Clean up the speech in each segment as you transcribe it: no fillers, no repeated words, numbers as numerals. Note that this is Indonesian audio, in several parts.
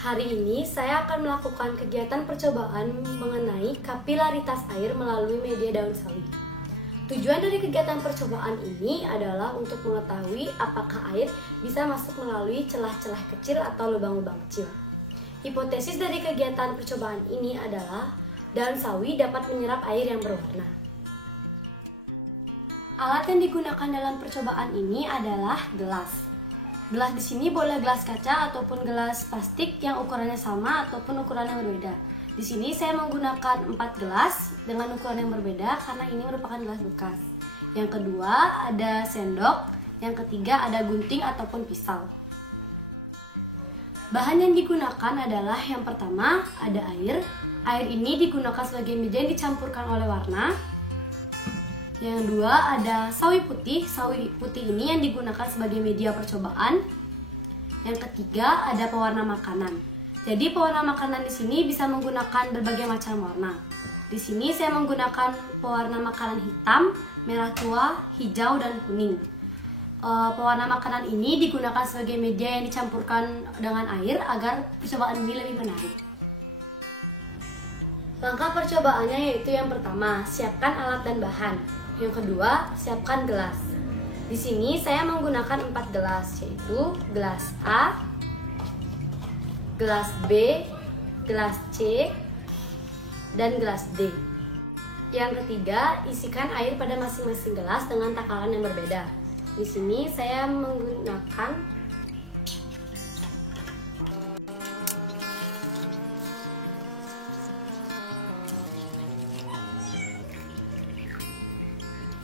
Hari ini saya akan melakukan kegiatan percobaan mengenai kapilaritas air melalui media daun sawi. Tujuan dari kegiatan percobaan ini adalah untuk mengetahui apakah air bisa masuk melalui celah-celah kecil atau lubang-lubang kecil. Hipotesis dari kegiatan percobaan ini adalah daun sawi dapat menyerap air yang berwarna. Alat yang digunakan dalam percobaan ini adalah gelas. Gelas di sini boleh gelas kaca ataupun gelas plastik yang ukurannya sama ataupun ukuran yang berbeda. Di sini saya menggunakan 4 gelas dengan ukuran yang berbeda karena ini merupakan gelas bekas. Yang kedua ada sendok, yang ketiga ada gunting ataupun pisau. Bahan yang digunakan adalah yang pertama ada air. Air ini digunakan sebagai media yang dicampurkan oleh warna. Yang kedua ada sawi putih. Sawi putih ini yang digunakan sebagai media percobaan. Yang ketiga ada pewarna makanan. Jadi pewarna makanan di sini bisa menggunakan berbagai macam warna. Di sini saya menggunakan pewarna makanan hitam, merah tua, hijau dan kuning. Pewarna makanan ini digunakan sebagai media yang dicampurkan dengan air agar percobaan ini lebih menarik. Langkah percobaannya yaitu yang pertama, siapkan alat dan bahan. Yang kedua, siapkan gelas. Di sini saya menggunakan 4 gelas, yaitu gelas A, gelas B, gelas C, dan gelas D. Yang ketiga, isikan air pada masing-masing gelas dengan takaran yang berbeda. Di sini saya menggunakan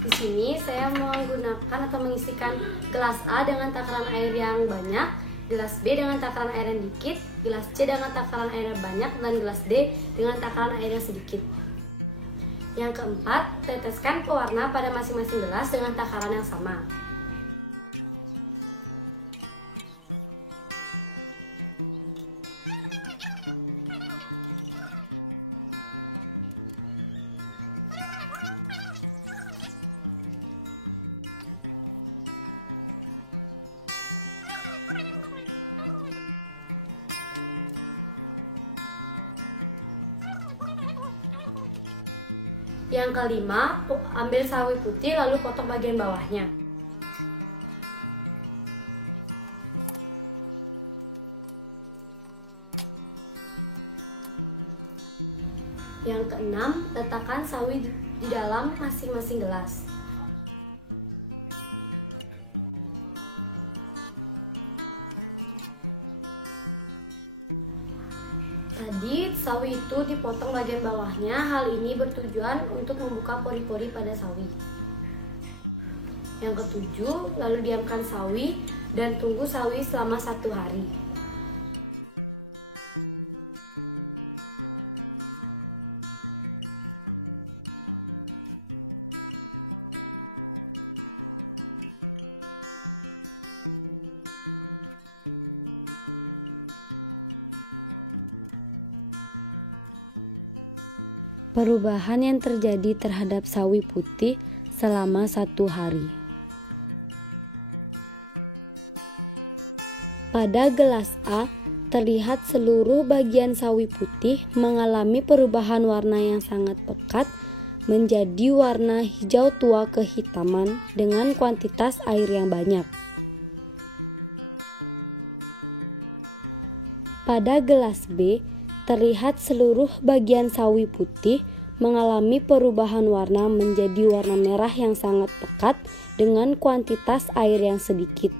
Di sini saya menggunakan atau mengisikan gelas A dengan takaran air yang banyak, gelas B dengan takaran air yang dikit, gelas C dengan takaran air yang banyak, dan gelas D dengan takaran air yang sedikit. Yang keempat, teteskan pewarna pada masing-masing gelas dengan takaran yang sama. Yang kelima, ambil sawi putih lalu potong bagian bawahnya. Yang keenam, letakkan sawi di dalam masing-masing gelas. Tadi sawi itu dipotong bagian bawahnya. Hal ini bertujuan untuk membuka pori-pori pada sawi. Yang ketujuh, lalu diamkan sawi dan tunggu sawi selama 1 hari. Perubahan yang terjadi terhadap sawi putih selama 1 hari. Pada gelas A, terlihat seluruh bagian sawi putih mengalami perubahan warna yang sangat pekat menjadi warna hijau tua kehitaman dengan kuantitas air yang banyak. Pada gelas B, terlihat seluruh bagian sawi putih mengalami perubahan warna menjadi warna merah yang sangat pekat dengan kuantitas air yang sedikit.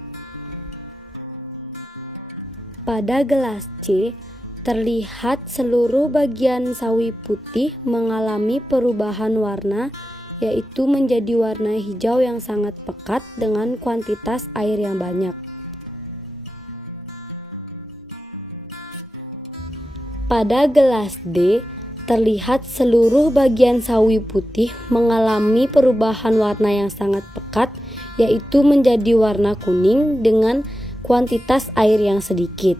Pada gelas C, terlihat seluruh bagian sawi putih mengalami perubahan warna yaitu menjadi warna hijau yang sangat pekat dengan kuantitas air yang banyak. Pada gelas D, terlihat seluruh bagian sawi putih mengalami perubahan warna yang sangat pekat, yaitu menjadi warna kuning dengan kuantitas air yang sedikit.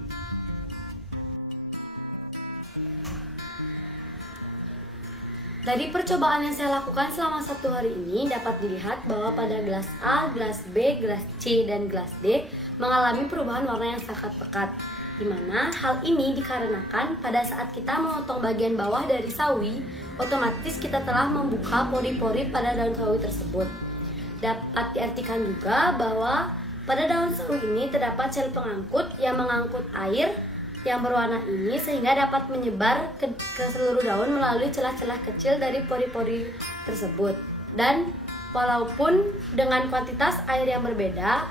Dari percobaan yang saya lakukan selama 1 hari ini dapat dilihat bahwa pada gelas A, gelas B, gelas C, dan gelas D mengalami perubahan warna yang sangat pekat. Dimana hal ini dikarenakan pada saat kita memotong bagian bawah dari sawi, otomatis kita telah membuka pori-pori pada daun sawi tersebut. Dapat diartikan juga bahwa pada daun sawi ini terdapat sel pengangkut yang mengangkut air yang berwarna ini sehingga dapat menyebar ke seluruh daun melalui celah-celah kecil dari pori-pori tersebut. Dan walaupun dengan kuantitas air yang berbeda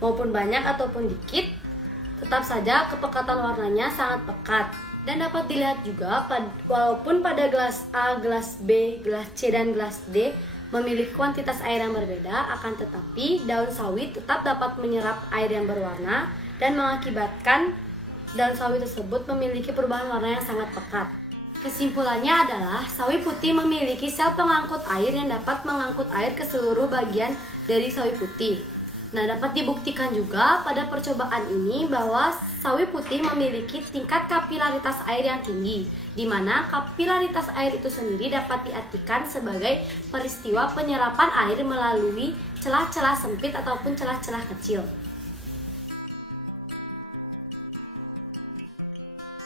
maupun banyak ataupun dikit, tetap saja kepekatan warnanya sangat pekat. Dan dapat dilihat juga walaupun pada gelas A, gelas B, gelas C, dan gelas D memiliki kuantitas air yang berbeda, akan tetapi daun sawi tetap dapat menyerap air yang berwarna dan mengakibatkan daun sawi tersebut memiliki perubahan warna yang sangat pekat. Kesimpulannya adalah sawi putih memiliki sel pengangkut air yang dapat mengangkut air ke seluruh bagian dari sawi putih. Nah, dapat dibuktikan juga pada percobaan ini bahwa sawi putih memiliki tingkat kapilaritas air yang tinggi, di mana kapilaritas air itu sendiri dapat diartikan sebagai peristiwa penyerapan air melalui celah-celah sempit ataupun celah-celah kecil.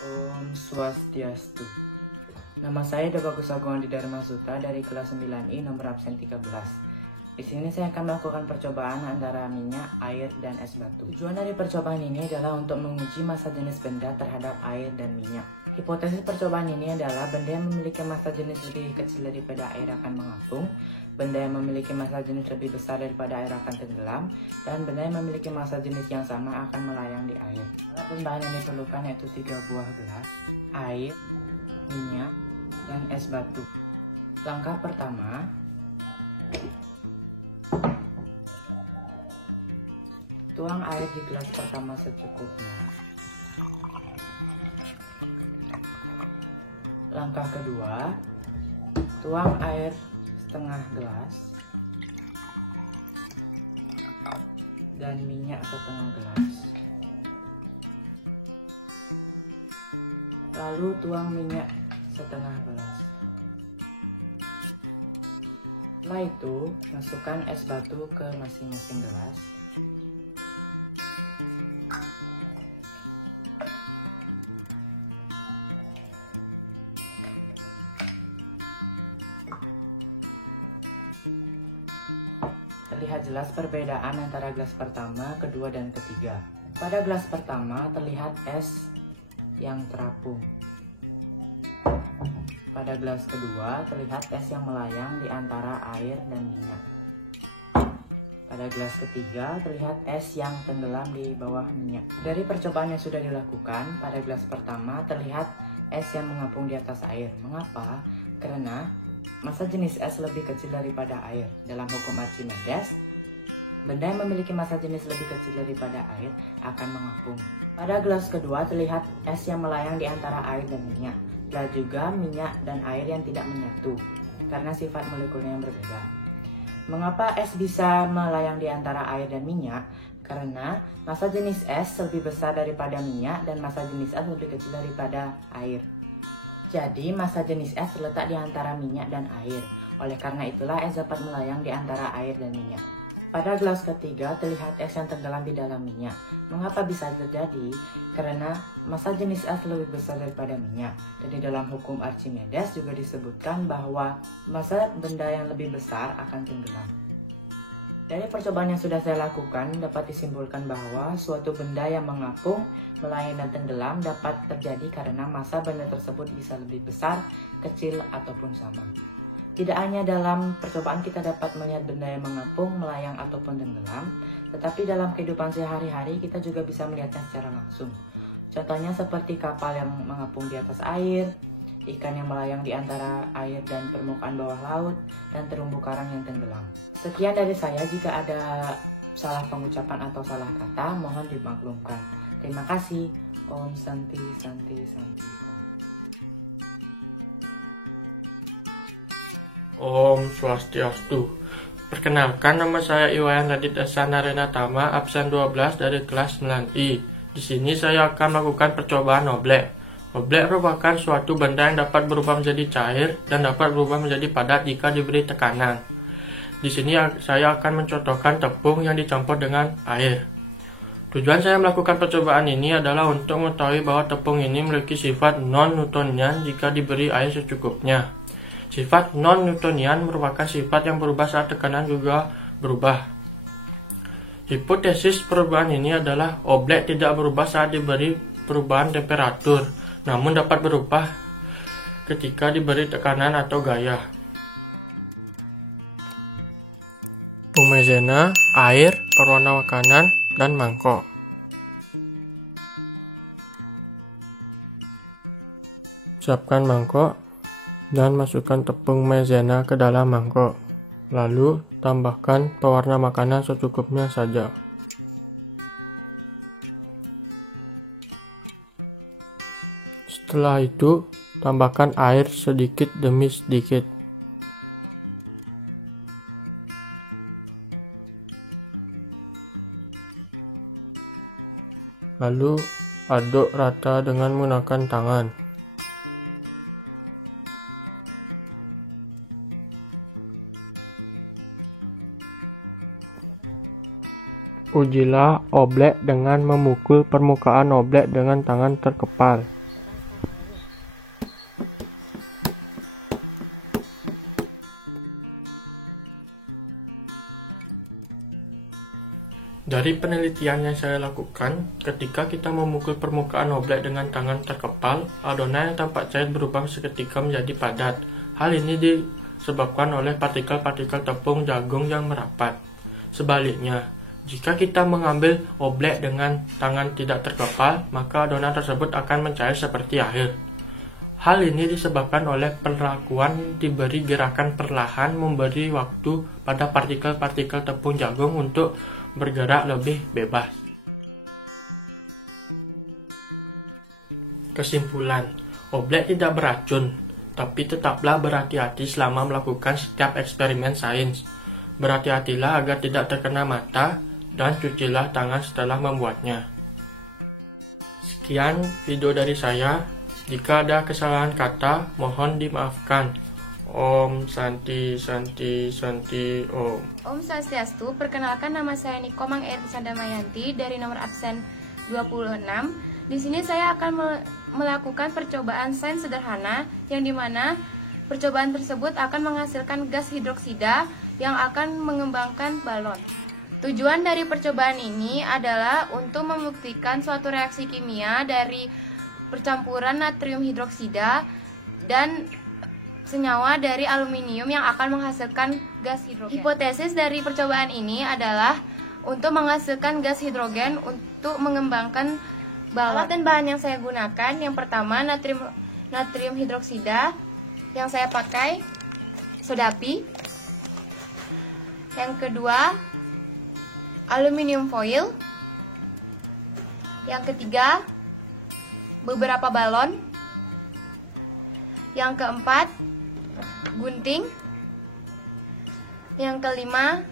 Om Swastiastu. Nama saya Debagus Agung Andi Dharma Suta dari kelas 9I nomor absen 13. Di sini saya akan melakukan percobaan antara minyak, air, dan es batu. Tujuan dari percobaan ini adalah untuk menguji massa jenis benda terhadap air dan minyak. Hipotesis percobaan ini adalah benda yang memiliki massa jenis lebih kecil daripada air akan mengapung, benda yang memiliki massa jenis lebih besar daripada air akan tenggelam, dan benda yang memiliki massa jenis yang sama akan melayang di air. Alat bahan yang diperlukan yaitu 3 buah gelas, air, minyak, dan es batu. Langkah pertama, tuang air di gelas pertama secukupnya. Langkah kedua, tuang air setengah gelas dan minyak setengah gelas. Lalu tuang minyak setengah gelas. Setelah itu, masukkan es batu ke masing-masing gelas. Terlihat jelas perbedaan antara gelas pertama, kedua, dan ketiga. Pada gelas pertama terlihat es yang terapung. Pada gelas kedua terlihat es yang melayang di antara air dan minyak. Pada gelas ketiga terlihat es yang tenggelam di bawah minyak. Dari percobaan yang sudah dilakukan, pada gelas pertama terlihat es yang mengapung di atas air. Mengapa? Karena massa jenis es lebih kecil daripada air. Dalam hukum Archimedes, benda yang memiliki massa jenis lebih kecil daripada air akan mengapung. Pada gelas kedua terlihat es yang melayang di antara air dan minyak. Dan juga minyak dan air yang tidak menyatu, karena sifat molekulnya yang berbeda. Mengapa es bisa melayang di antara air dan minyak? Karena massa jenis es lebih besar daripada minyak dan massa jenis es lebih kecil daripada air. Jadi, massa jenis es terletak di antara minyak dan air. Oleh karena itulah es dapat melayang di antara air dan minyak. Pada gelas ketiga terlihat es yang tenggelam di dalam minyak. Mengapa bisa terjadi? Karena massa jenis es lebih besar daripada minyak. Dan di dalam hukum Archimedes juga disebutkan bahwa massa benda yang lebih besar akan tenggelam. Dari percobaan yang sudah saya lakukan, dapat disimpulkan bahwa suatu benda yang mengapung, melayang, dan tenggelam dapat terjadi karena massa benda tersebut bisa lebih besar, kecil, ataupun sama. Tidak hanya dalam percobaan kita dapat melihat benda yang mengapung, melayang, ataupun tenggelam, tetapi dalam kehidupan sehari-hari kita juga bisa melihatnya secara langsung. Contohnya seperti kapal yang mengapung di atas air, ikan yang melayang di antara air dan permukaan bawah laut, dan terumbu karang yang tenggelam. Sekian dari saya. Jika ada salah pengucapan atau salah kata, mohon dimaklumkan. Terima kasih. Om Santi Santi Santi Om Swastiastu. Perkenalkan, nama saya Iwayan Radit Asana Renatama, absen 12 dari kelas 9I. Di sini saya akan melakukan percobaan oblek. Oblek merupakan suatu benda yang dapat berubah menjadi cair dan dapat berubah menjadi padat jika diberi tekanan. Di sini saya akan mencontohkan tepung yang dicampur dengan air. Tujuan saya melakukan percobaan ini adalah untuk mengetahui bahwa tepung ini memiliki sifat non-Newtonian jika diberi air secukupnya. Sifat non-Newtonian merupakan sifat yang berubah saat tekanan juga berubah. Hipotesis perubahan ini adalah oblek tidak berubah saat diberi perubahan temperatur, namun dapat berubah ketika diberi tekanan atau gaya. Tepung maizena, air, perwarna makanan, dan mangkok. Siapkan mangkok dan masukkan tepung maizena ke dalam mangkok. Lalu tambahkan pewarna makanan secukupnya saja. Setelah itu, tambahkan air sedikit demi sedikit. Lalu aduk rata dengan menggunakan tangan. Ujilah oblek dengan memukul permukaan oblek dengan tangan terkepal. Dari penelitian yang saya lakukan, ketika kita memukul permukaan oblek dengan tangan terkepal, adonan yang tampak cair berubah seketika menjadi padat. Hal ini disebabkan oleh partikel-partikel tepung jagung yang merapat. Sebaliknya, jika kita mengambil oblek dengan tangan tidak terkepal, maka adonan tersebut akan mencair seperti air. Hal ini disebabkan oleh perlakuan diberi gerakan perlahan memberi waktu pada partikel-partikel tepung jagung untuk bergerak lebih bebas. Kesimpulan, oblek tidak beracun, tapi tetaplah berhati-hati selama melakukan setiap eksperimen sains. Berhati-hatilah agar tidak terkena mata dan cucilah tangan setelah membuatnya. Sekian video dari saya. Jika ada kesalahan kata, mohon dimaafkan. Om Santi Santi Santi Om. Om Swastiastu, perkenalkan nama saya Nikomang Erisa Damayanti dari nomor absen 26. Di sini saya akan melakukan percobaan sains sederhana yang dimana percobaan tersebut akan menghasilkan gas hidroksida yang akan mengembangkan balon. Tujuan dari percobaan ini adalah untuk membuktikan suatu reaksi kimia dari percampuran natrium hidroksida dan senyawa dari aluminium yang akan menghasilkan gas hidrogen. Hipotesis dari percobaan ini adalah untuk menghasilkan gas hidrogen untuk mengembangkan balon. Alat dan bahan yang saya gunakan, yang pertama natrium hidroksida, yang saya pakai soda api. Yang kedua, aluminium foil. Yang ketiga, beberapa balon. Yang keempat, gunting. Yang kelima,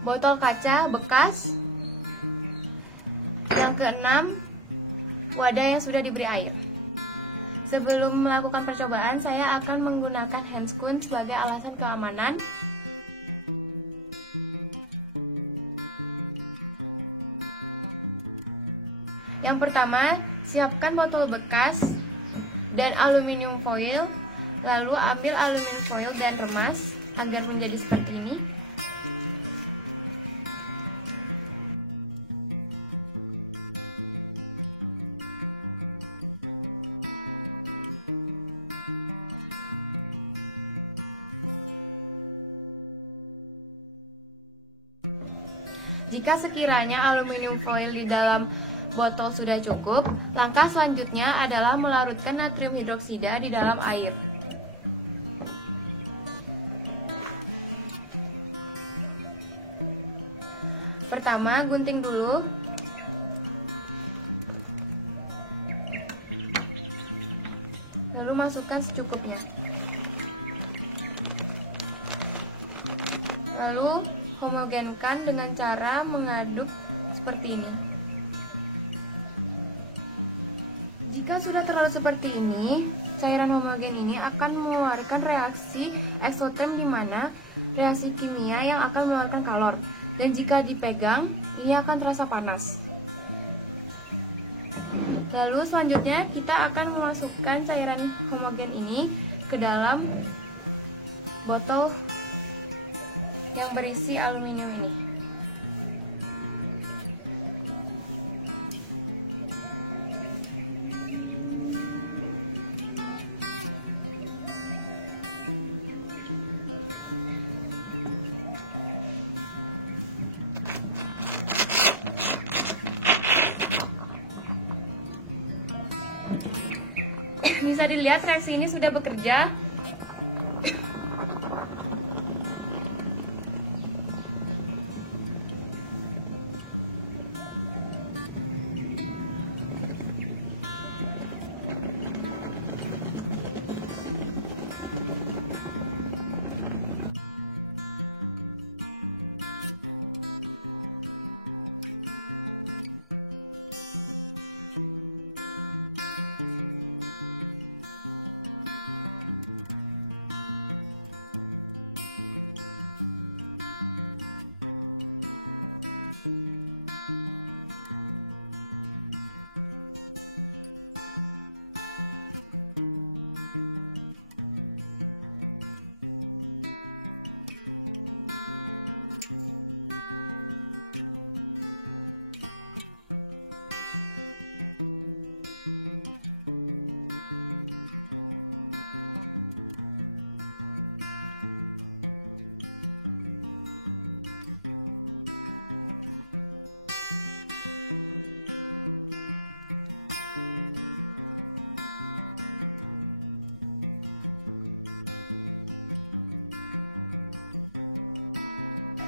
botol kaca bekas. Yang keenam, wadah yang sudah diberi air. Sebelum melakukan percobaan, saya akan menggunakan handscoon sebagai alasan keamanan. Yang pertama, siapkan botol bekas dan aluminium foil. Lalu ambil aluminium foil dan remas agar menjadi seperti ini. Jika sekiranya aluminium foil di dalam botol sudah cukup, langkah selanjutnya adalah melarutkan natrium hidroksida di dalam air. Pertama, gunting dulu. Lalu masukkan secukupnya. Lalu homogenkan dengan cara mengaduk seperti ini. Jika sudah terlalu seperti ini, cairan homogen ini akan mengeluarkan reaksi eksoterm, di mana reaksi kimia yang akan mengeluarkan kalor. Dan jika dipegang, ini akan terasa panas. Lalu selanjutnya kita akan memasukkan cairan homogen ini ke dalam botol yang berisi aluminium ini. Bisa dilihat reaksi ini sudah bekerja.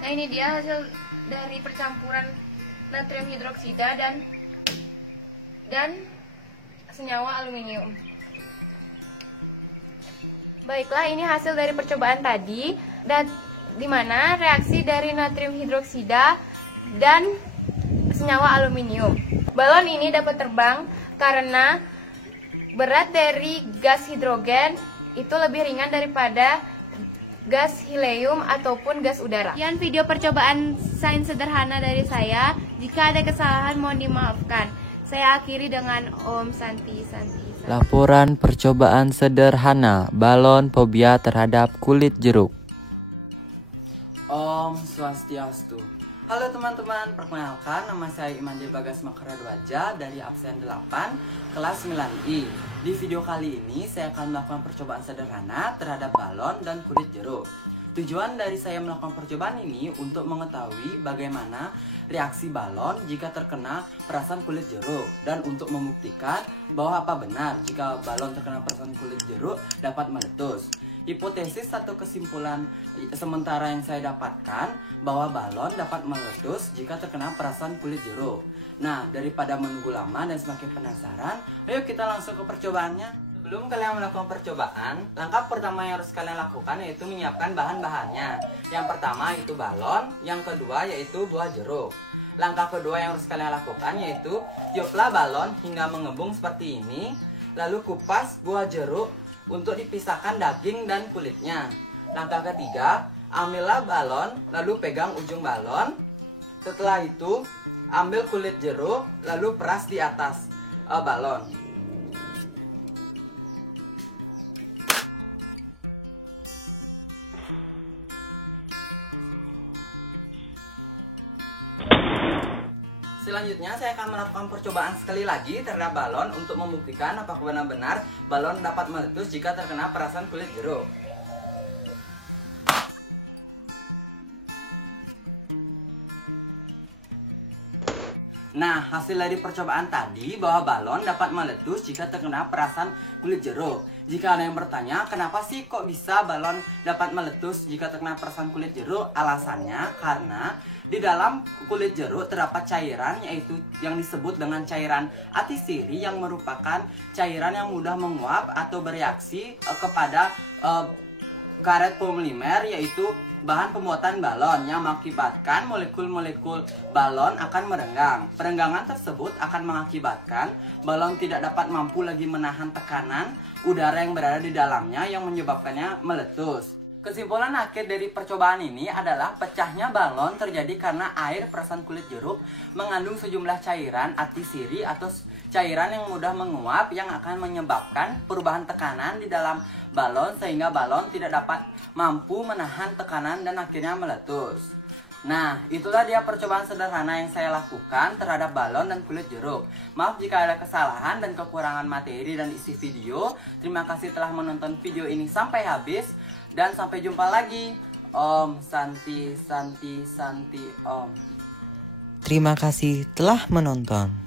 Nah, ini dia hasil dari percampuran natrium hidroksida dan senyawa aluminium. Baiklah, ini hasil dari percobaan tadi, dan di mana reaksi dari natrium hidroksida dan senyawa aluminium. Balon ini dapat terbang karena berat dari gas hidrogen itu lebih ringan daripada gas helium ataupun gas udara. Sekian video percobaan sains sederhana dari saya. Jika ada kesalahan mohon dimaafkan. Saya akhiri dengan Om Santi. Laporan percobaan sederhana balon fobia terhadap kulit jeruk. Om Swastiastu. Halo teman-teman, perkenalkan nama saya Imande Bagas Makaradwaja dari absen 8 kelas 9I. Di video kali ini saya akan melakukan percobaan sederhana terhadap balon dan kulit jeruk. Tujuan dari saya melakukan percobaan ini untuk mengetahui bagaimana reaksi balon jika terkena perasan kulit jeruk, dan untuk membuktikan bahwa apa benar jika balon terkena perasan kulit jeruk dapat meletus. Hipotesis atau kesimpulan sementara yang saya dapatkan bahwa balon dapat meletus jika terkena perasan kulit jeruk. Nah, daripada menunggu lama dan semakin penasaran, ayo kita langsung ke percobaannya. Sebelum kalian melakukan percobaan, langkah pertama yang harus kalian lakukan yaitu menyiapkan bahan-bahannya. Yang pertama itu balon, yang kedua yaitu buah jeruk. Langkah kedua yang harus kalian lakukan yaitu tiuplah balon hingga mengembung seperti ini, lalu kupas buah jeruk untuk dipisahkan daging dan kulitnya. Langkah ketiga, ambillah balon, lalu pegang ujung balon. Setelah itu, ambil kulit jeruk, lalu peras di atas balon. Selanjutnya saya akan melakukan percobaan sekali lagi terhadap balon untuk membuktikan apakah benar-benar balon dapat meletus jika terkena perasan kulit jeruk. Nah, hasil dari percobaan tadi bahwa balon dapat meletus jika terkena perasan kulit jeruk. Jika ada yang bertanya, kenapa sih kok bisa balon dapat meletus jika terkena perasan kulit jeruk? Alasannya karena di dalam kulit jeruk terdapat cairan, yaitu yang disebut dengan cairan atisiri, yang merupakan cairan yang mudah menguap atau bereaksi kepada karet polimer, yaitu bahan pembuatan balon, yang mengakibatkan molekul-molekul balon akan merenggang. Perenggangan tersebut akan mengakibatkan balon tidak dapat mampu lagi menahan tekanan udara yang berada di dalamnya yang menyebabkannya meletus. Kesimpulan akhir dari percobaan ini adalah pecahnya balon terjadi karena air perasan kulit jeruk mengandung sejumlah cairan antisiri atau cairan yang mudah menguap yang akan menyebabkan perubahan tekanan di dalam balon sehingga balon tidak dapat mampu menahan tekanan dan akhirnya meletus. Nah, itulah dia percobaan sederhana yang saya lakukan terhadap balon dan kulit jeruk. Maaf jika ada kesalahan dan kekurangan materi dan isi video. Terima kasih telah menonton video ini sampai habis. Dan sampai jumpa lagi. Om Santi Santi Santi Om. Terima kasih telah menonton.